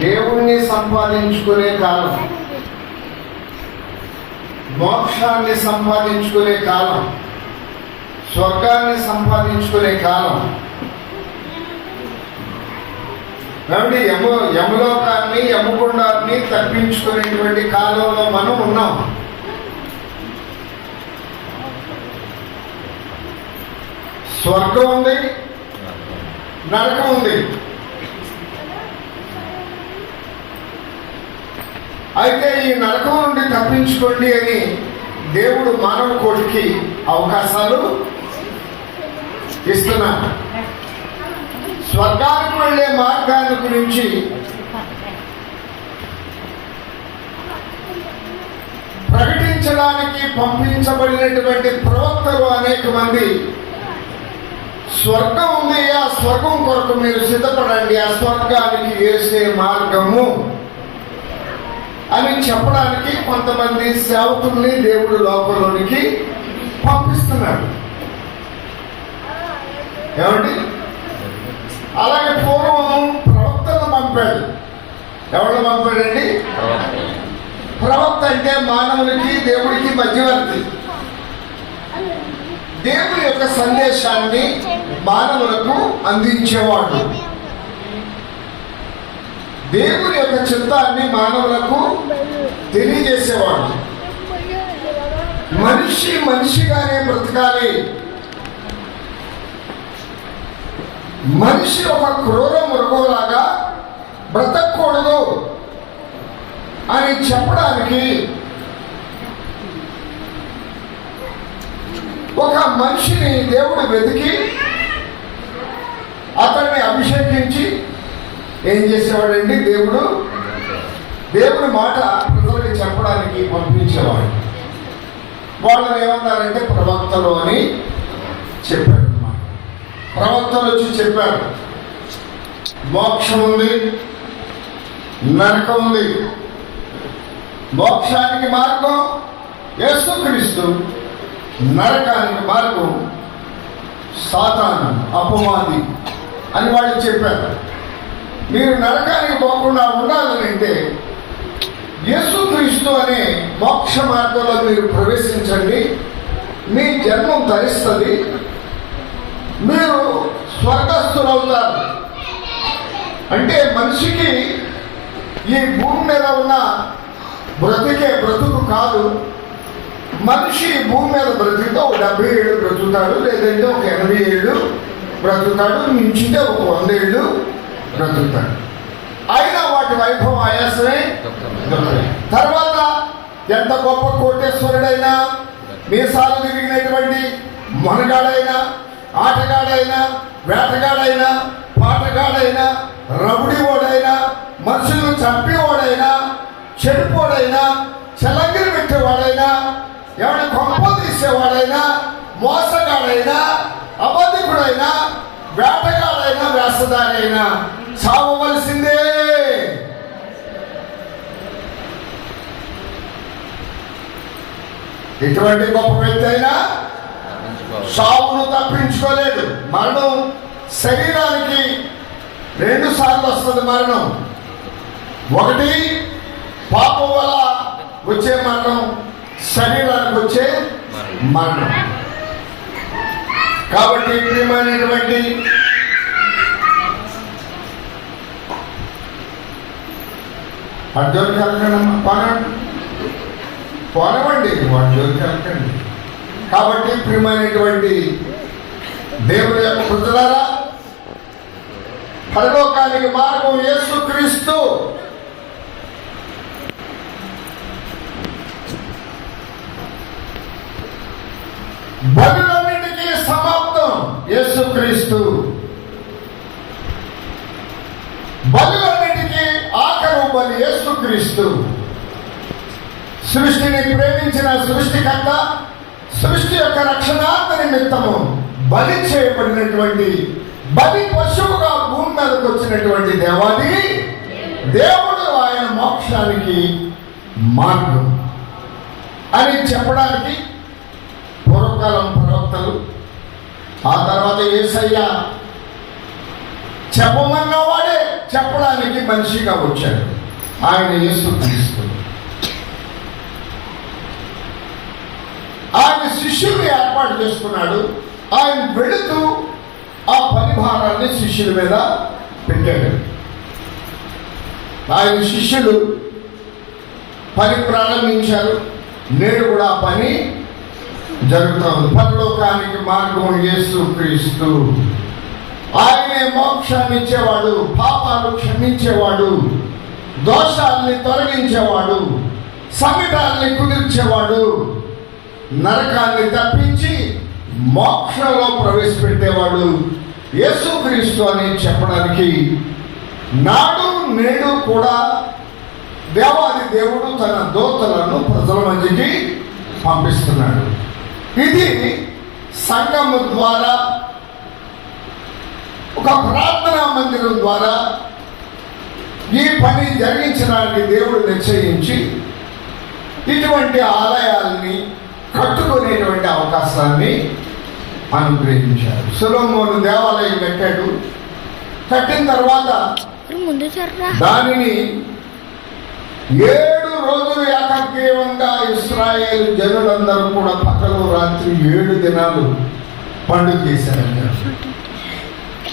దేవుణ్ణి సంపాదించుకునే కాలం, మోక్షాన్ని సంపాదించుకునే కాలం, స్వర్గాన్ని సంపాదించుకునే కాలం. కాబట్టి యమలోకాన్ని యమగుండాన్ని తప్పించుకునేటువంటి కాలంలో మనం ఉన్నాం. స్వర్గం ఉంది, నరకం ఉంది. అయితే ఈ నరకం నుండి తప్పించుకోండి అని దేవుడు మానవ కోటికి అవకాశాలు ఇస్తున్నాడు. స్వర్గానికి వెళ్ళే మార్గాన్ని గురించి ప్రకటించడానికి పంపించబడినటువంటి ప్రవక్తలు అనేక మంది స్వర్గం ఉంది, ఆ స్వర్గం కొరకు మీరు సిద్ధపడండి, ఆ స్వర్గానికి వేసే మార్గము అని చెప్పడానికి కొంతమంది సేవకుల్ని దేవుడు లోకంలోనికి పంపిస్తున్నాడు. ఏమండి? అలాగే పూర్వం ప్రవక్తలను పంపాడు. ఎవరు పంపాడండి? ప్రవక్త అంటే మానవునికి దేవుడికి మధ్యవర్తి. దేవుని యొక్క సందేశాన్ని మానవులకు అందించేవాడు, దేవుని యొక్క చిత్తాన్ని మానవులకు తెలియజేసేవాడు. మనిషి మనిషిగానే బ్రతకాలి, మనిషి ఒక క్రూర మృగంలాగా బ్రతకూడదు అని చెప్పడానికి ఒక మనిషిని దేవుడు వెతికి అతన్ని అభిషేకించి ఏం చేసేవాడండి? దేవుడి మాట ప్రజలకి చెప్పడానికి పంపించేవాడు. వాళ్ళని ఏమన్నారంటే ప్రవక్తలు అని చెప్పారు. ప్రవక్తలు వచ్చి చెప్పారు, మోక్షం ఉంది, నరకం ఉంది. మోక్షానికి మార్గం యేసుక్రీస్తు, నరకానికి మార్గం సాతాను, అపవాది అని వాళ్ళు చెప్పారు. మీరు నరకానికి పోకుండా ఉండాలని అంటే యేసుక్రీస్తు అనే మోక్ష మార్గంలో మీరు ప్రవేశించండి, మీ జన్మం ధరిస్తుంది, మీరు స్వర్గస్థులవుతారు. అంటే మనిషికి ఈ భూమి మీద ఉన్న బ్రతికే బ్రతుకు కాదు. మనిషి భూమి మీద బ్రతికితే ఒక 70 ఏళ్ళు బ్రతుకుతాడు, లేదంటే ఒక 80 ఏళ్ళు బ్రతుకుతాడు, మించితే ఒక 100 ఏళ్ళు బ్రతుకుతాడు. అయినా వాటి వైభవం ఆయాసమే. తర్వాత ఎంత గొప్ప కోటేశ్వరుడైనా, మీసాలు తిరిగినటువంటి మనగాడైనా, ఆటగాడైనా, వేటగాడైనా, పాటగాడైనా, రౌడీవాడైనా, మనుషులను చంపేవాడైనా, చెడిపోడైనా, చలంగిరి పెట్టేవాడైనా, ఎవరి కొంప తీసేవాడైనా, మోసగాడైనా, అబద్ధికుడైనా, వేటగాడైనా, వేసదారైనా చావవలసిందే. ఎటువంటి గొప్ప వ్యక్తి అయినా సావును తప్పించుకోలేడు. మరణం శరీరానికి 2 సార్లు వస్తుంది. మరణం ఒకటి పాపం వల్ల వచ్చే మరణం, శరీరానికి వచ్చే మరణం. కాబట్టి ప్రియమైనటువంటి అర్జున్ కలకండి, పోనవండి వాడు జోలికి వెళ్ళకండి. కాబట్టి ప్రియమైనటువంటి దేవుని యొక్క ప్రజలారా, పరలోకానికి మార్గం యేసుక్రీస్తు. బలులన్నిటికీ సమాప్తం యేసుక్రీస్తు. బలులన్నిటికీ ఆఖరు బలి యేసుక్రీస్తు. సృష్టిని ప్రేమించిన సృష్టికర్త, సృష్టి యొక్క రక్షణార్థ నిమిత్తము బలి చేయబడినటువంటి, బలి పశువుగా భూమి మీదకి వచ్చినటువంటి దేవాది దేవుడు ఆయన మోక్షానికి మార్గం అని చెప్పడానికి పూర్వకాలం ప్రవక్తలు, ఆ తర్వాత యేసయ్య చెప్పమన్నవాడే చెప్పడానికి మనిషిగా వచ్చాడు. ఆయన యేసుక్రీస్తు. ఆయన శిష్యుల్ని ఏర్పాటు చేసుకున్నాడు. ఆయన వెళుతూ ఆ పని భారాన్ని శిష్యుల మీద పెట్టాడు. ఆయన శిష్యులు పని ప్రారంభించారు. నేడు కూడా ఆ పని జరుగుతుంది. పరలోకానికి మార్గం యేసుక్రీస్తు. ఆయనే మోక్షాన్ని ఇచ్చేవాడు, పాపాలు క్షమించేవాడు, దోషాల్ని తొలగించేవాడు, సంకటాల్ని కుదిర్చేవాడు, నరకాన్ని తప్పించి మోక్షంలో ప్రవేశపెట్టేవాడు యేసుక్రీస్తు అని చెప్పడానికి నాడు నేడు కూడా దేవాది దేవుడు తన దూతలను ప్రజల మధ్యకి పంపిస్తున్నాడు. ఇది సంఘము ద్వారా, ఒక ప్రార్థనా మందిరం ద్వారా ఈ పని జరిగించడానికి దేవుడు నిశ్చయించి ఇటువంటి ఆలయాల్ని కట్టుకునేటువంటి అవకాశాన్ని అనుగ్రహించారు. సొలొమోను దేవాలయం కట్టాడు. కట్టిన తర్వాత దానిని 7 రోజులు ఏకాగ్రీవంగా ఇశ్రాయేలు జనులందరూ కూడా పగలు రాత్రి 7 దినాలు పండుగ చేశారంట.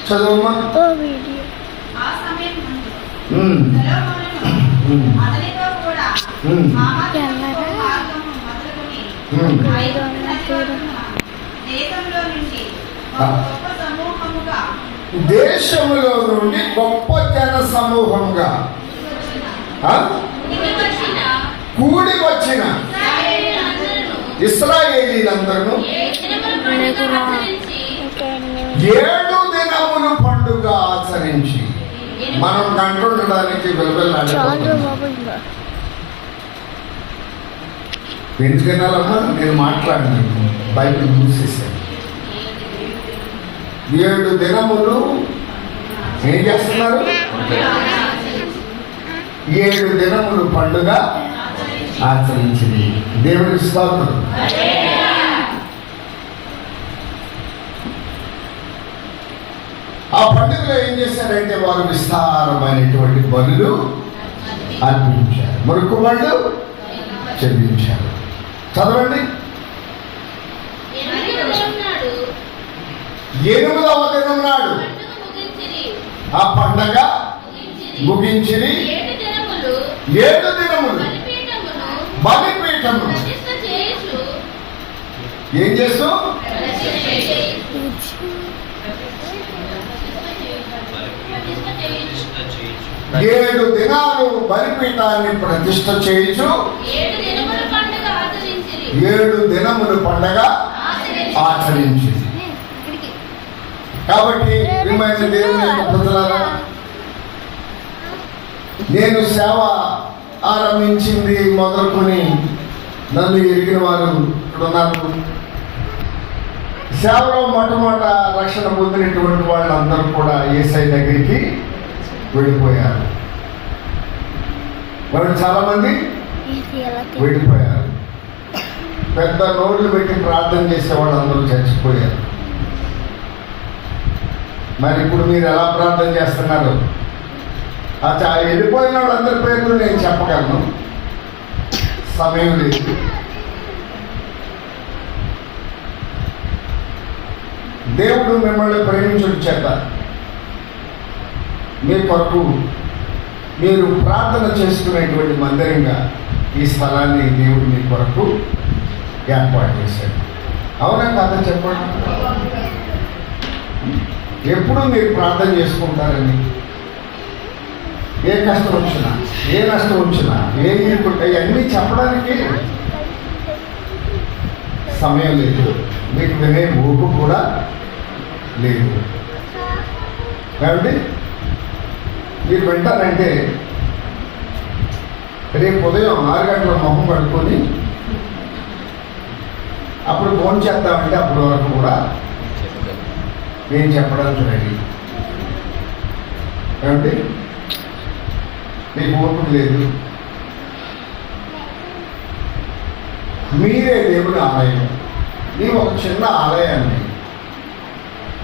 చదవమ్మా. దేశంలో నుండి గొప్ప జన సమూహంగా కూడి వచ్చిన ఇశ్రాయేలీలందరూ 7 దినములు పండుగ ఆచరించి, మనం కంటుండడానికి వెలువెల్లాడుతున్నాం. ఎన్ని దినాలమ్మా? నేను మాట్లాడిన బైబిల్ మూసేసాను. 7 దినములు ఏం చేస్తున్నారు? 7 దినములు పండుగ ఆచరించింది. దేవుడి స్తోత్రం. ఆ పండుగలో ఏం చేశారంటే వారు విస్తారమైనటువంటి బలులు అర్పించారు, మొక్కుబళ్ళు చెల్లించారు. చదవండి. 8వ దినం నాడు ఆ పండగ ముగించి 7 దినములు బలిపీఠము ఏం చేస్తూ 7 దినాలు బలిపీఠాన్ని ప్రతిష్ఠ చేయించు 7 దినములు పండగ ఆచరించింది. కాబట్టి ప్రియమైన దేవుని ప్రజలారా, నేను సేవ ఆరంభించింది మొదలుకొని నన్ను ఎరిగిన వారు ఇక్కడ ఉన్నారు. సేవలో మొట్టమొదట రక్షణ పొందినటువంటి వాళ్ళందరూ కూడా యేసయ్య దగ్గరికి వెళ్ళిపోయారు. వాళ్ళు చాలామంది వెళ్ళిపోయారు. పెద్ద నోళ్ళు పెట్టి ప్రార్థన చేసే వాళ్ళందరూ చచ్చిపోయారు. మరి ఇప్పుడు మీరు ఎలా ప్రార్థన చేస్తున్నారు? వెళ్ళిపోయిన వాళ్ళందరి పేర్లు నేను చెప్పగలను, సమయం లేదు. దేవుడు మిమ్మల్ని ప్రేమించుడు చేత మీ కొరకు మీరు ప్రార్థన చేసుకునేటువంటి మందిరంగా ఈ స్థలాన్ని దేవుడు మీ కొరకు ఏర్పాటు చేశాడు. అవునా కాదా చెప్పండి? ఎప్పుడు మీరు ప్రార్థన చేసుకుంటారని, ఏ కష్టం వచ్చినా, ఏ నష్టం వచ్చినా, ఏ ఇరుకుంటే అన్నీ చెప్పడానికి సమయం లేదు, మీకు వినే ఊపు కూడా లేదు. కాబట్టి మీరు వింటారంటే రేపు ఉదయం 6 గంటల మొహం కడుక్కొని అప్పుడు ఫోన్ చేద్దామంటే అప్పటి వరకు కూడా నేను చెప్పడానికి రెడీ. కాబట్టి మీకు ఓపిక లేదు. మీరే దేవుని ఆలయం. నీవు ఒక చిన్న ఆలయాన్ని,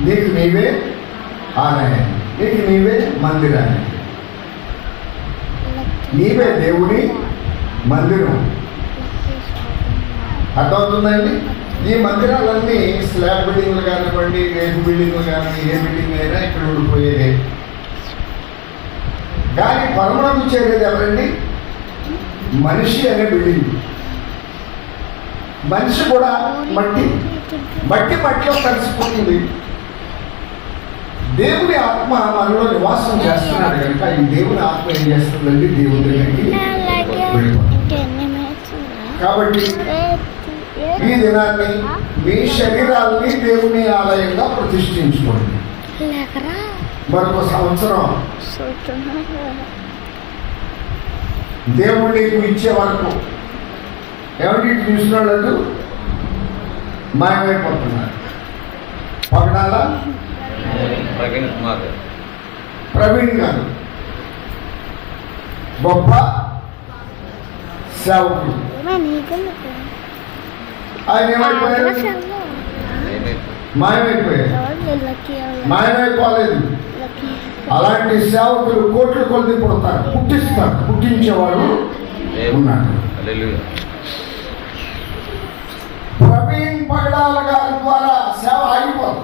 నీకు నీవే ఆలయాన్ని, నీకు నీవే మందిరాన్ని. నీవే దేవుని మందిరం. అర్థమవుతుందండి? ఈ మందిరాలన్నీ స్లాబ్ బిల్డింగ్లు కానివ్వండి, రేపు బిల్డింగ్లు కానీ, ఏ బిల్డింగ్ అయినా ఇక్కడ ఉండిపోయేదే. కానీ పరమాణు చేరేది ఎవరండి? మనిషి అనే బిల్డింగ్. మనిషి కూడా మట్టిలో కలిసిపోతుంది. దేవుని ఆత్మ మనలో నివాసం చేస్తున్నాడు కనుక ఈ దేవుని ఆత్మ ఏం చేస్తుందండి? దేవుని దగ్గరికి వెళ్ళిపోతుంది. కాబట్టి ఈ దినాన్ని మీ శరీరాన్ని దేవుని ఆలయంగా ప్రతిష్ఠించుకోండి. మరొక సంవత్సరం దేవుడు నీకు ఇచ్చే వరకు ఎవరికి చూసినాడు మాయమైపోతున్నారు. పగడాల ప్రవీణ్ గారు గొప్ప సేవకుడు. ఆయన ఏమైపోయారు? మాయమైపోలేదు. అలాంటి సేవకులు కోట్ల కొద్ది పుడతారు, పుట్టించేవాడు ఉన్నాడు. ప్రవీణ్ పగడాల గారి ద్వారా సేవ ఆగిపోదు.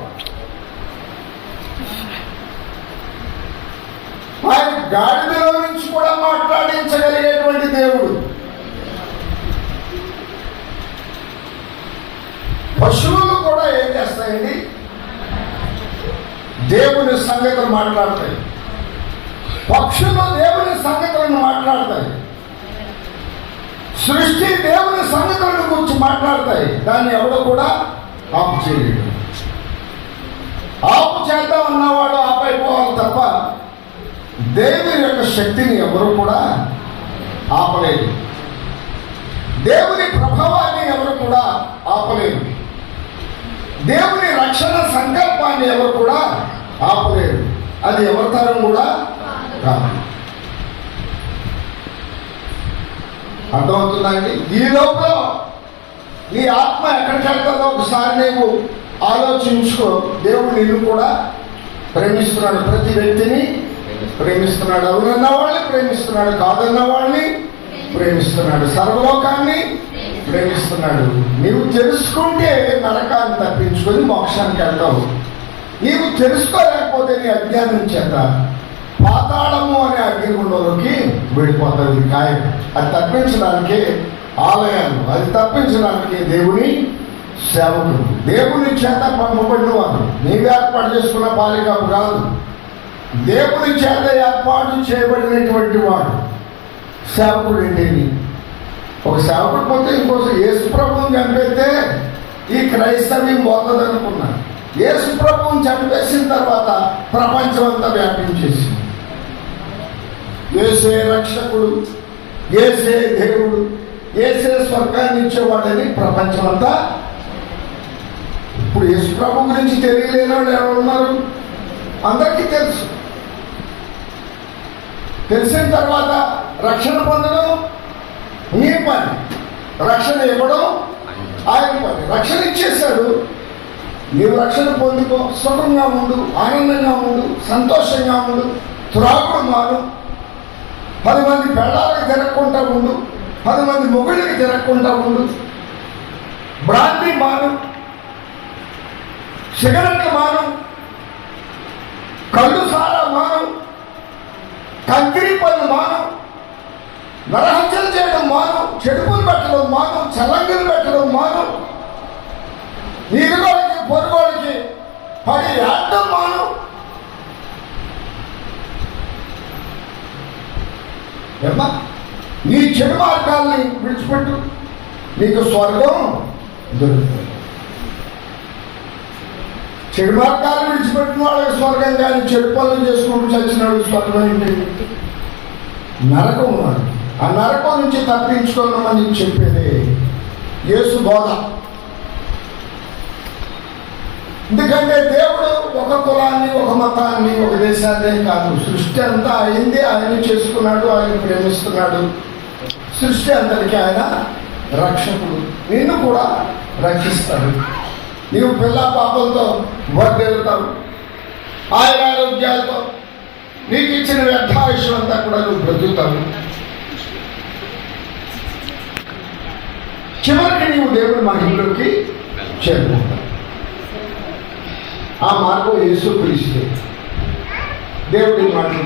ఆయన గాడిదలో నుంచి కూడా మాట్లాడించగలిగేటువంటి దేవుడు. పశువులు కూడా ఏం చేస్తాయండి? దేవుని సంగతులు మాట్లాడతాయి. పక్షులు దేవుని సంగతులను మాట్లాడతాయి. సృష్టి దేవుని సంగతులను గురించి మాట్లాడతాయి. దాన్ని ఎవడో కూడా ఆపు చేయలేడు. ఆపు చేద్దాం అన్నవాడు ఆపైపోవాలి తప్ప దేవుని యొక్క శక్తిని ఎవరు కూడా ఆపలేదు. దేవుని ప్రభావాన్ని ఎవరు కూడా ఆపలేదు. దేవుని రక్షణ సంకల్పాన్ని ఎవరు కూడా ఆపలేదు. అది ఎవరి తరం కూడా కాదు. అర్థమవుతుందండి? ఈ లోపల నీ ఆత్మ ఎక్కడికి వెళ్తుందో ఒకసారి నీవు ఆలోచించుకో. దేవుడు నిన్ను కూడా ప్రేమిస్తున్నాడు. ప్రతి వ్యక్తిని ప్రేమిస్తున్నాడు. అవునన్న వాళ్ళని ప్రేమిస్తున్నాడు, కాదన్న వాళ్ళని ప్రేమిస్తున్నాడు, సర్వలోకాన్ని ప్రేమిస్తున్నాడు. నీవు తెలుసుకుంటే నరకాన్ని తప్పించుకొని మోక్షానికి వెళ్తావు. నీవు తెలుసుకోలేకపోతే నీ అజ్ఞానం చేత పాతాళము అనే అగ్నిగుండంలోకి వెళ్ళిపోతావు. ఇది ఖాయం. అది తప్పించడానికి ఆలయాలు, అది తప్పించడానికి దేవుని సేవకులు, దేవుని చేత పంపబడిన వారు. నీవు ఏర్పాటు చేసుకున్న బాలికపు కాదు, దేవుని చేత ఏర్పాటు చేయబడినటువంటి వాడు సేవకుడు. ఏంటండి? ఒక సేవకుడు పోతే ఇంకోసం యేసు ప్రభువుని చంపేస్తే ఈ క్రైస్తవ్యం పోతుంది అనుకున్నాను. యేసు ప్రభువుని చంపేసిన తర్వాత ప్రపంచం అంతా వ్యాపించేసింది. యేసే రక్షకుడు, యేసే దేవుడు, యేసే స్వర్గాన్ని ఇచ్చేవాడని ప్రపంచం అంతా. ఇప్పుడు యేసు ప్రభు గురించి తెలియలేని వాళ్ళు ఎవరు ఉన్నారు? అందరికీ తెలుసు. తెలిసిన తర్వాత రక్షణ పొందడం నీ పని, రక్షణ ఇవ్వడం ఆయన పని. రక్షణ ఇచ్చేశాడు, నీవు రక్షణ పొందుకో, సుఖంగా ఉండు, ఆనందంగా ఉండు, సంతోషంగా ఉండు, త్రాగుడు మాను, 10 మంది పెళ్ళాలకు తిరగకుండా ఉండు, 10 మంది మొగుళ్ళకి తిరగకుండా ఉండు, బ్రాంతి మాను, సిగరెట్లు మాను, కళ్ళు సారా మాను, కంకిరి పనులు మాను, నరహత్యలు చేయడం మాను, చెడుపులు పెట్టడం మాను, చల్లంగిలు పెట్టడం మాను, నీరుగోడికి పొరుగోడికి పడి ఆడటం మాను. ఏమ్మా, నీ చెడు మార్గాల్ని విడిచిపెట్టు, నీకు స్వర్గం దొరుకుతుంది. చెడు మార్గాలు విడిచిపెట్టిన వాళ్ళకి స్వర్గం, కానీ చెడు పనులు చేసుకుంటూ చచ్చినాడు స్వర్గం ఏంటి? నరకం ఉన్నాడు. ఆ నరకం నుంచి తప్పించుకోమని చెప్పేది యేసు బోధ. ఎందుకంటే దేవుడు ఒక కులాన్ని, ఒక మతాన్ని, ఒక దేశాన్నే కాదు, సృష్టి అంతా అయింది. ఆయన చేసుకున్నాడు, ఆయన ప్రేమిస్తున్నాడు. సృష్టి అందరికీ ఆయన రక్షకుడు. నిన్ను కూడా రక్షిస్తాడు. నీవు పిల్ల పాపలతో వర్దెలుతావు, ఆయన ఆరోగ్యాలతో నీకు ఇచ్చిన వ్యర్థాయుషం అంతా కూడా నువ్వు బ్రతుకుతావు. చివరికి నీవు దేవుని మహిమలోకి చేరుకుంటావు. ఆ మార్గం యేసుక్రీస్తు. దేవుడి మాటలు